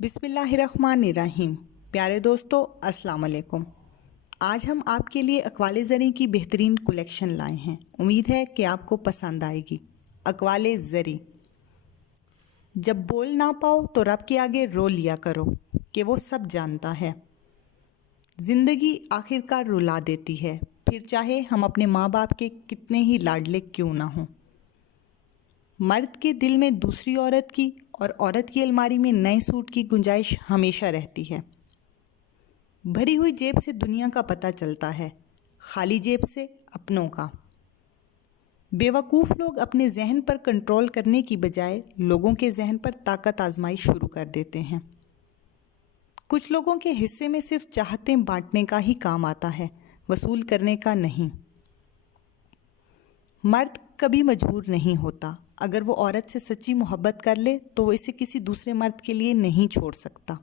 بسم اللہ الرحمن الرحیم۔ پیارے دوستو، السلام علیکم۔ آج ہم آپ کے لیے اقوال زریں کی بہترین کلیکشن لائے ہیں۔ امید ہے کہ آپ کو پسند آئے گی۔ اقوال زریں: جب بول نہ پاؤ تو رب کے آگے رو لیا کرو کہ وہ سب جانتا ہے۔ زندگی آخر کار رلا دیتی ہے، پھر چاہے ہم اپنے ماں باپ کے کتنے ہی لاڈلے کیوں نہ ہوں۔ مرد کے دل میں دوسری عورت کی اور عورت کی الماری میں نئے سوٹ کی گنجائش ہمیشہ رہتی ہے۔ بھری ہوئی جیب سے دنیا کا پتہ چلتا ہے، خالی جیب سے اپنوں کا۔ بیوقوف لوگ اپنے ذہن پر کنٹرول کرنے کی بجائے لوگوں کے ذہن پر طاقت آزمائی شروع کر دیتے ہیں۔ کچھ لوگوں کے حصے میں صرف چاہتیں بانٹنے کا ہی کام آتا ہے، وصول کرنے کا نہیں۔ مرد کبھی مجبور نہیں ہوتا۔ اگر وہ عورت سے سچی محبت کر لے تو وہ اسے کسی دوسرے مرد کے لیے نہیں چھوڑ سکتا۔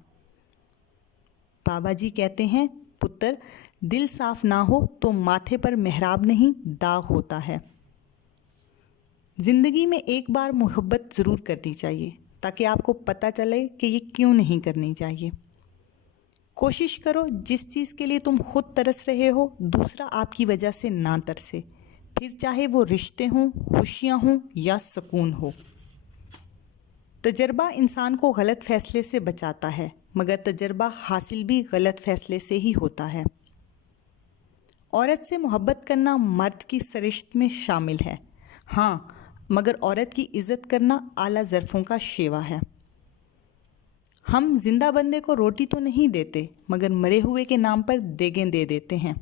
بابا جی کہتے ہیں، پتر، دل صاف نہ ہو تو ماتھے پر محراب نہیں داغ ہوتا ہے۔ زندگی میں ایک بار محبت ضرور کرنی چاہیے تاکہ آپ کو پتہ چلے کہ یہ کیوں نہیں کرنی چاہیے۔ کوشش کرو جس چیز کے لیے تم خود ترس رہے ہو دوسرا آپ کی وجہ سے نہ ترسے، پھر چاہے وہ رشتے ہوں، خوشیاں ہوں یا سکون ہو۔ تجربہ انسان کو غلط فیصلے سے بچاتا ہے، مگر تجربہ حاصل بھی غلط فیصلے سے ہی ہوتا ہے۔ عورت سے محبت کرنا مرد کی سرشت میں شامل ہے، ہاں، مگر عورت کی عزت کرنا اعلیٰ ظرفوں کا شیوا ہے۔ ہم زندہ بندے کو روٹی تو نہیں دیتے، مگر مرے ہوئے کے نام پر دیگیں دے دیتے ہیں۔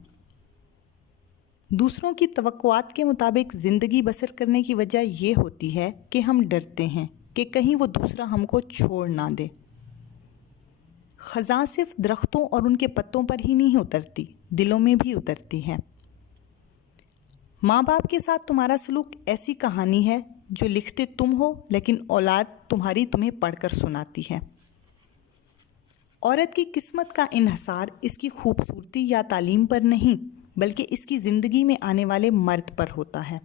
دوسروں کی توقعات کے مطابق زندگی بسر کرنے کی وجہ یہ ہوتی ہے کہ ہم ڈرتے ہیں کہ کہیں وہ دوسرا ہم کو چھوڑ نہ دے۔ خزاں صرف درختوں اور ان کے پتوں پر ہی نہیں اترتی، دلوں میں بھی اترتی ہے۔ ماں باپ کے ساتھ تمہارا سلوک ایسی کہانی ہے جو لکھتے تم ہو لیکن اولاد تمہاری تمہیں پڑھ کر سناتی ہے۔ عورت کی قسمت کا انحصار اس کی خوبصورتی یا تعلیم پر نہیں بلکہ اس کی زندگی میں آنے والے مرد پر ہوتا ہے۔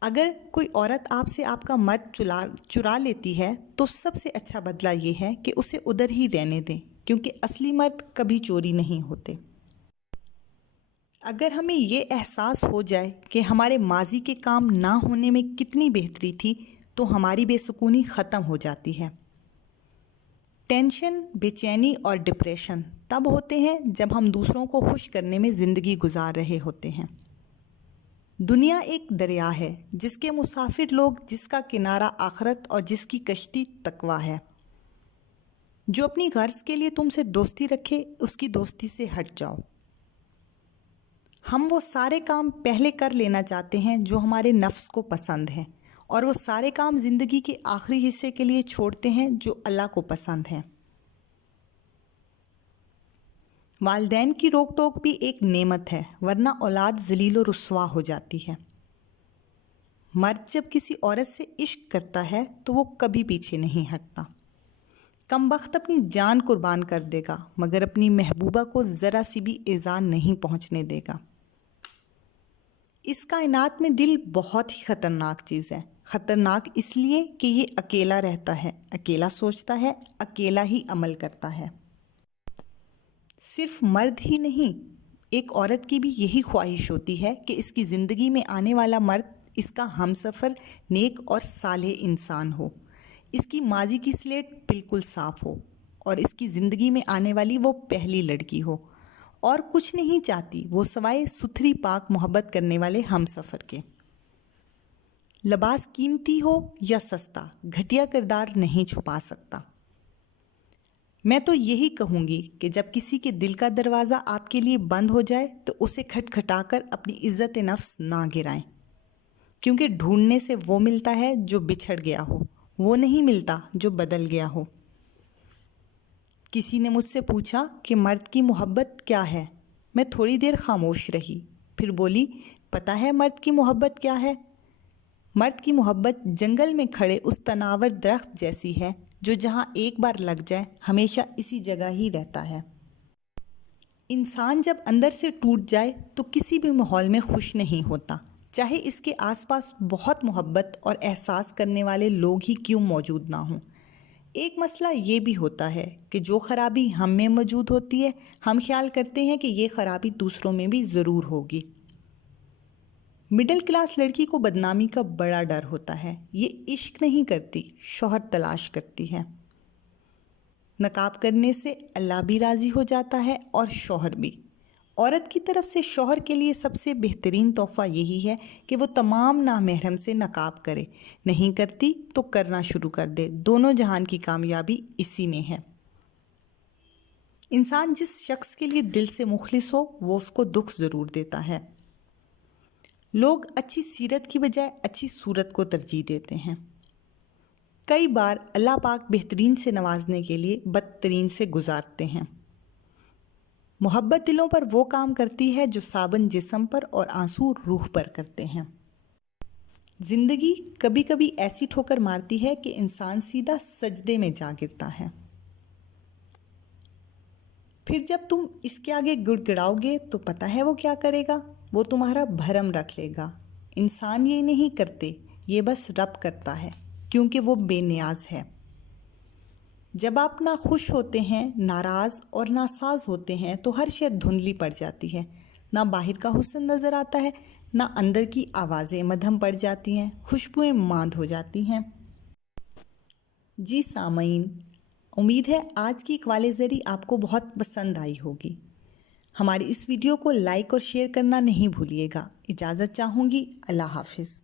اگر کوئی عورت آپ سے آپ کا مرد چرا لیتی ہے تو سب سے اچھا بدلہ یہ ہے کہ اسے ادھر ہی رہنے دیں، کیونکہ اصلی مرد کبھی چوری نہیں ہوتے۔ اگر ہمیں یہ احساس ہو جائے کہ ہمارے ماضی کے کام نہ ہونے میں کتنی بہتری تھی تو ہماری بے سکونی ختم ہو جاتی ہے۔ ٹینشن، بے چینی اور ڈپریشن تب ہوتے ہیں جب ہم دوسروں کو خوش کرنے میں زندگی گزار رہے ہوتے ہیں۔ دنیا ایک دریا ہے جس کے مسافر لوگ، جس کا کنارہ آخرت اور جس کی کشتی تقویٰ ہے۔ جو اپنی غرض کے لیے تم سے دوستی رکھے اس کی دوستی سے ہٹ جاؤ۔ ہم وہ سارے کام پہلے کر لینا چاہتے ہیں جو ہمارے نفس کو پسند ہیں، اور وہ سارے کام زندگی کے آخری حصے کے لیے چھوڑتے ہیں جو اللہ کو پسند ہیں۔ والدین کی روک ٹوک بھی ایک نعمت ہے، ورنہ اولاد ذلیل و رسوا ہو جاتی ہے۔ مرد جب کسی عورت سے عشق کرتا ہے تو وہ کبھی پیچھے نہیں ہٹتا۔ کم بخت اپنی جان قربان کر دے گا مگر اپنی محبوبہ کو ذرا سی بھی ایذا نہیں پہنچنے دے گا۔ اس کائنات میں دل بہت ہی خطرناک چیز ہے۔ خطرناک اس لیے کہ یہ اکیلا رہتا ہے، اکیلا سوچتا ہے، اکیلا ہی عمل کرتا ہے۔ صرف مرد ہی نہیں، ایک عورت کی بھی یہی خواہش ہوتی ہے کہ اس کی زندگی میں آنے والا مرد اس کا ہمسفر نیک اور صالح انسان ہو، اس کی ماضی کی سلیٹ بالکل صاف ہو، اور اس کی زندگی میں آنے والی وہ پہلی لڑکی ہو، اور کچھ نہیں چاہتی وہ سوائے ستھری پاک محبت کرنے والے ہمسفر کے۔ لباس قیمتی ہو یا سستا، گھٹیا کردار نہیں چھپا سکتا۔ میں تو یہی کہوں گی کہ جب کسی کے دل کا دروازہ آپ کے لیے بند ہو جائے تو اسے کھٹکھٹا کر اپنی عزت نفس نہ گرائیں، کیونکہ ڈھونڈنے سے وہ ملتا ہے جو بچھڑ گیا ہو، وہ نہیں ملتا جو بدل گیا ہو۔ کسی نے مجھ سے پوچھا کہ مرد کی محبت کیا ہے؟ میں تھوڑی دیر خاموش رہی، پھر بولی، پتہ ہے مرد کی محبت کیا ہے؟ مرد کی محبت جنگل میں کھڑے اس تناور درخت جیسی ہے جو جہاں ایک بار لگ جائے ہمیشہ اسی جگہ ہی رہتا ہے۔ انسان جب اندر سے ٹوٹ جائے تو کسی بھی ماحول میں خوش نہیں ہوتا، چاہے اس کے آس پاس بہت محبت اور احساس کرنے والے لوگ ہی کیوں موجود نہ ہوں۔ ایک مسئلہ یہ بھی ہوتا ہے کہ جو خرابی ہم میں موجود ہوتی ہے ہم خیال کرتے ہیں کہ یہ خرابی دوسروں میں بھی ضرور ہوگی۔ مڈل کلاس لڑکی کو بدنامی کا بڑا ڈر ہوتا ہے۔ یہ عشق نہیں کرتی، شوہر تلاش کرتی ہے۔ نقاب کرنے سے اللہ بھی راضی ہو جاتا ہے اور شوہر بھی۔ عورت کی طرف سے شوہر کے لیے سب سے بہترین تحفہ یہی ہے کہ وہ تمام نامحرم سے نقاب کرے، نہیں کرتی تو کرنا شروع کر دے۔ دونوں جہان کی کامیابی اسی میں ہے۔ انسان جس شخص کے لیے دل سے مخلص ہو وہ اس کو دکھ ضرور دیتا ہے۔ لوگ اچھی سیرت کی بجائے اچھی صورت کو ترجیح دیتے ہیں۔ کئی بار اللہ پاک بہترین سے نوازنے کے لیے بدترین سے گزارتے ہیں۔ محبت دلوں پر وہ کام کرتی ہے جو صابن جسم پر اور آنسو روح پر کرتے ہیں۔ زندگی کبھی کبھی ایسی ٹھوکر مارتی ہے کہ انسان سیدھا سجدے میں جا گرتا ہے۔ پھر جب تم اس کے آگے گڑ گڑاؤ گے تو پتہ ہے وہ کیا کرے گا؟ وہ تمہارا بھرم رکھ لے گا۔ انسان یہ نہیں کرتے، یہ بس رب کرتا ہے، کیونکہ وہ بے نیاز ہے۔ جب آپ نہ خوش ہوتے ہیں، ناراض اور ناساز ہوتے ہیں تو ہر شے دھندلی پڑ جاتی ہے۔ نہ باہر کا حسن نظر آتا ہے، نہ اندر کی آوازیں مدھم پڑ جاتی ہیں، خوشبوئیں ماند ہو جاتی ہیں۔ جی سامعین، امید ہے آج کی اقوال زری آپ کو بہت پسند آئی ہوگی۔ ہماری اس ویڈیو کو لائک اور شیئر کرنا نہیں بھولیے گا۔ اجازت چاہوں گی۔ اللہ حافظ۔